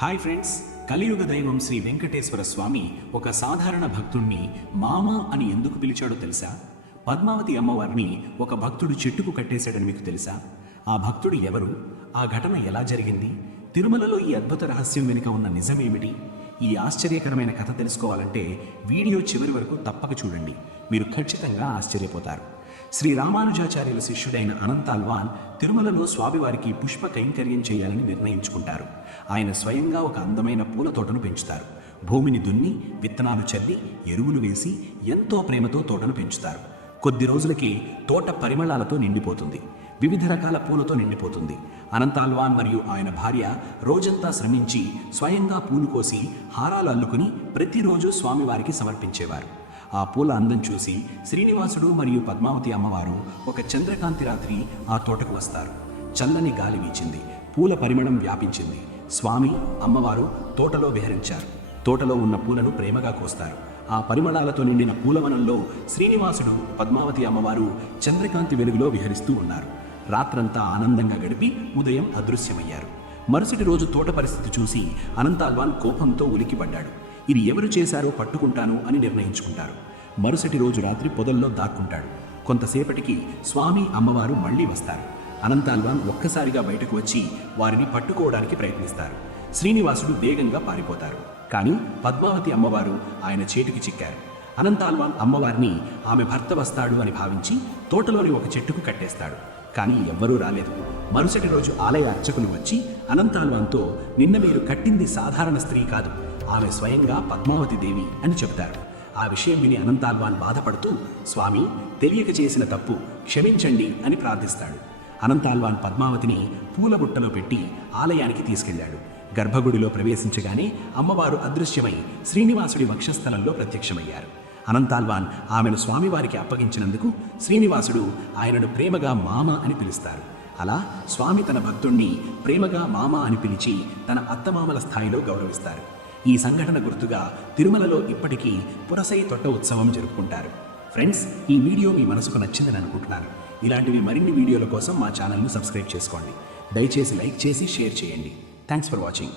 Hi friends, కలియుగ దైవం శ్రీ వెంకటేశ్వర స్వామి ఒక సాధారణ భక్తుణ్ణి మామ అని ఎందుకు పిలిచాడో తెలుసా? పద్మావతి అమ్మవారిని ఒక భక్తుడు చెట్టుకు కట్టేశాడని మీకు తెలుసా? ఆ భక్తుడు ఎవరు? ఆ ఘటన ఎలా జరిగింది? తిరుమలలో ఈ అద్భుత రహస్యం వెనుక ఉన్న నిజమేమిటి? ఈ ఆశ్చర్యకరమైన కథ తెలుసుకోవాలంటే వీడియో చివరి వరకు తప్పక చూడండి. మీరు ఖచ్చితంగా ఆశ్చర్యపోతారు. శ్రీ రామానుజాచార్యుల శిష్యుడైన అనంతాల్వాన్ తిరుమలలో స్వామివారికి పుష్ప కైంకర్యం చేయాలని నిర్ణయించుకుంటారు. ఆయన స్వయంగా ఒక అందమైన పూల తోటను పెంచుతారు. భూమిని దున్ని విత్తనాలు చల్లి ఎరువులు వేసి ఎంతో ప్రేమతో తోటను పెంచుతారు. కొద్ది రోజులకి తోట పరిమళాలతో నిండిపోతుంది. వివిధ రకాల పూలతో నిండిపోతుంది. అనంతాల్వాన్ మరియు ఆయన భార్య రోజంతా శ్రమించి స్వయంగా పూలు కోసి హారాలు అల్లుకుని ప్రతిరోజు స్వామివారికి సమర్పించేవారు. ఆ పూల అందం చూసి శ్రీనివాసుడు మరియు పద్మావతి అమ్మవారు ఒక చంద్రకాంతి రాత్రి ఆ తోటకు వస్తారు. చల్లని గాలి వీచింది, పూల పరిమళం వ్యాపించింది. స్వామి అమ్మవారు తోటలో విహరించారు. తోటలో ఉన్న పూలను ప్రేమగా కోస్తారు. ఆ పరిమళాలతో నిండిన పూలవనంలో శ్రీనివాసుడు పద్మావతి అమ్మవారు చంద్రకాంతి వెలుగులో విహరిస్తూ ఉన్నారు. రాత్రంతా ఆనందంగా గడిపి ఉదయం అదృశ్యమయ్యారు. మరుసటి రోజు తోట పరిస్థితి చూసి అనంతాల్వాన్ కోపంతో ఉలికిపడ్డాడు. ఇది ఎవరు చేశారో పట్టుకుంటాను అని నిర్ణయించుకుంటారు. మరుసటి రోజు రాత్రి పొదల్లో దాక్కుంటాడు. కొంతసేపటికి స్వామి అమ్మవారు మళ్ళీ వస్తారు. అనంతాల్వాన్ ఒక్కసారిగా బయటకు వచ్చి వారిని పట్టుకోవడానికి ప్రయత్నిస్తారు. శ్రీనివాసుడు వేగంగా పారిపోతారు. కానీ పద్మావతి అమ్మవారు ఆయన చేతికి చిక్కారు. అనంతాల్వాన్ అమ్మవారిని ఆమె భర్త వస్తాడు అని భావించి తోటలోని ఒక చెట్టుకు కట్టేస్తాడు. కానీ ఎవ్వరూ రాలేదు. మరుసటి రోజు ఆలయ అర్చకులు వచ్చి అనంతాల్వాన్తో, నిన్న మీరు కట్టింది సాధారణ స్త్రీ కాదు, ఆమె స్వయంగా పద్మావతి దేవి అని చెబుతారు. ఆ విషయం విని అనంతాల్వాన్ బాధపడుతూ, స్వామి, తెలియక చేసిన తప్పు క్షమించండి అని ప్రార్థిస్తాడు. అనంతాల్వాన్ పద్మావతిని పూల బుట్టలో పెట్టి ఆలయానికి తీసుకెళ్లాడు. గర్భగుడిలో ప్రవేశించగానే అమ్మవారు అదృశ్యమై శ్రీనివాసుడి వక్షస్థలంలో ప్రత్యక్షమయ్యారు. అనంతాల్వాన్ ఆమెను స్వామివారికి అప్పగించినందుకు శ్రీనివాసుడు ఆయనను ప్రేమగా మామ అని పిలుస్తారు. అలా స్వామి తన భక్తుణ్ణి ప్రేమగా మామ అని పిలిచి తన అత్తమామల స్థాయిలో గౌరవిస్తారు. ఈ సంఘటన గుర్తుగా తిరుమలలో ఇప్పటికీ పురసై తొట్ట ఉత్సవం జరుపుకుంటారు. ఫ్రెండ్స్, ఈ వీడియో మీ మనసుకు నచ్చిందని అనుకుంటున్నాను. ఇలాంటివి మరిన్ని వీడియోల కోసం మా ఛానల్ను సబ్స్క్రైబ్ చేసుకోండి. దయచేసి లైక్ చేసి షేర్ చేయండి. Thanks for watching.